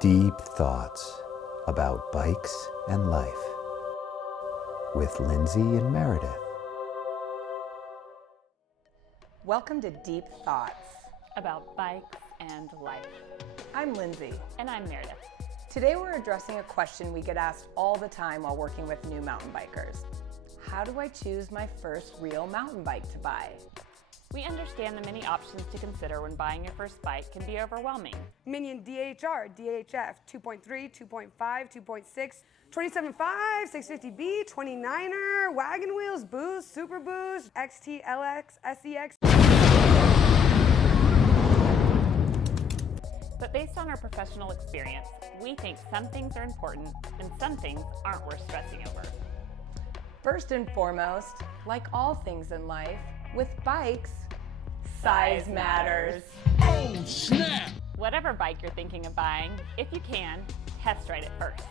Deep thoughts about bikes and life with Lindsay and Meredith. Welcome to Deep Thoughts about bikes and life. I'm Lindsay. And I'm Meredith. Today we're addressing a question we get asked all the time while working with new mountain bikers. How do I choose my first real mountain bike to buy? We understand the many options to consider when buying your first bike can be overwhelming. Minion DHR, DHF, 2.3, 2.5, 2.6, 27.5, 650B, 29er, wagon wheels, boost, super boost, XT, LX, SEX. But based on our professional experience, we think some things are important and some things aren't worth stressing over. First and foremost, like all things in life, with bikes, size matters. Oh, snap! Whatever bike you're thinking of buying, if you can, test ride it first.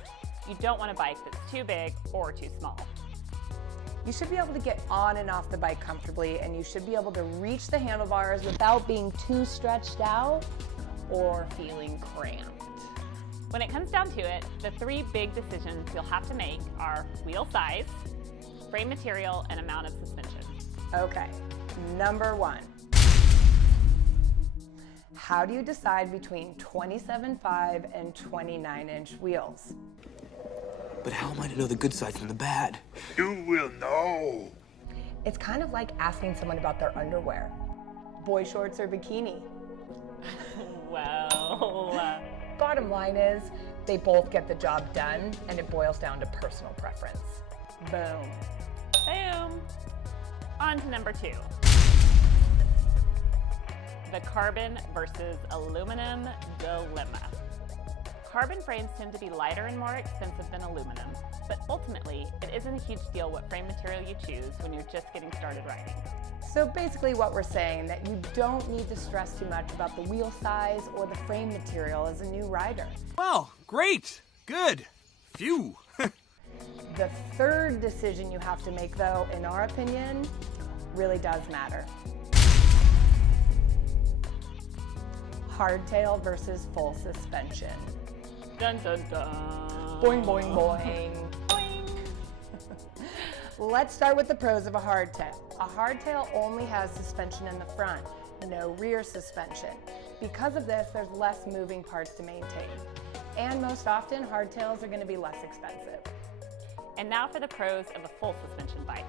You don't want a bike that's too big or too small. You should be able to get on and off the bike comfortably, and you should be able to reach the handlebars without being too stretched out or feeling cramped. When it comes down to it, the three big decisions you'll have to make are wheel size, frame material, and amount of suspension. Okay, number one. How do you decide between 27.5 and 29-inch wheels? But how am I to know the good side from the bad? You will know. It's kind of like asking someone about their underwear. Boy shorts or bikini? Well, Bottom line is, they both get the job done, and it boils down to personal preference. Boom. boom. On to number two. The carbon versus aluminum dilemma. Carbon frames tend to be lighter and more expensive than aluminum, but ultimately, it isn't a huge deal what frame material you choose when you're just getting started riding. So basically what we're saying, that you don't need to stress too much about the wheel size or the frame material as a new rider. Well, great. Good. Phew. The third decision you have to make, though, in our opinion, really does matter. Hardtail versus full suspension. Dun dun dun. Boing, boing, boing. Boing. Let's start with the pros of a hardtail. A hardtail only has suspension in the front, no rear suspension. Because of this, there's less moving parts to maintain. And most often, hardtails are going to be less expensive. And now for the pros of a full suspension bike.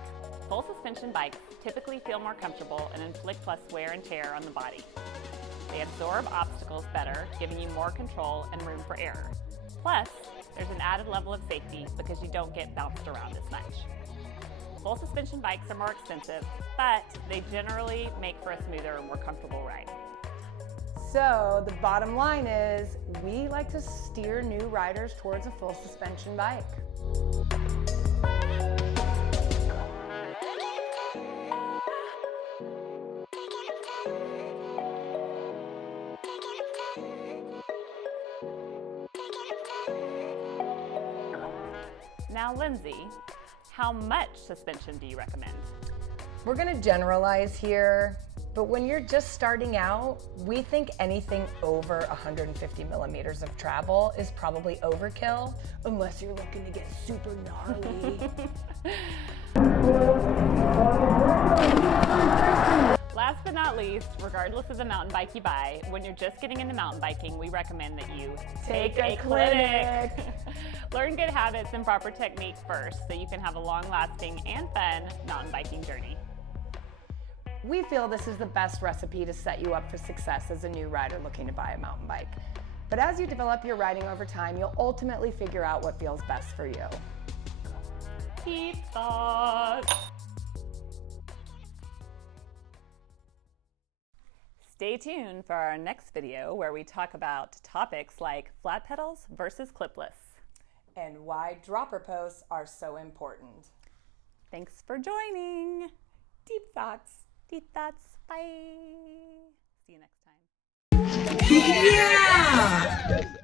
Full suspension bikes typically feel more comfortable and inflict less wear and tear on the body. They absorb obstacles better, giving you more control and room for error. Plus, there's an added level of safety because you don't get bounced around as much. Full suspension bikes are more expensive, but they generally make for a smoother and more comfortable ride. So the bottom line is, we like to steer new riders towards a full suspension bike. Now, Lindsay, how much suspension do you recommend? We're going to generalize here, but when you're just starting out, we think anything over 150 millimeters of travel is probably overkill, unless you're looking to get super gnarly. Last but not least, regardless of the mountain bike you buy, when you're just getting into mountain biking, we recommend that you Take a clinic. Learn good habits and proper technique first so you can have a long-lasting and fun mountain biking journey. We feel this is the best recipe to set you up for success as a new rider looking to buy a mountain bike. But as you develop your riding over time, you'll ultimately figure out what feels best for you. Deep thoughts. Stay tuned for our next video where we talk about topics like flat pedals versus clipless. And why dropper posts are so important. Thanks for joining. Deep thoughts. Deep thoughts. Bye. See you next time. Yeah!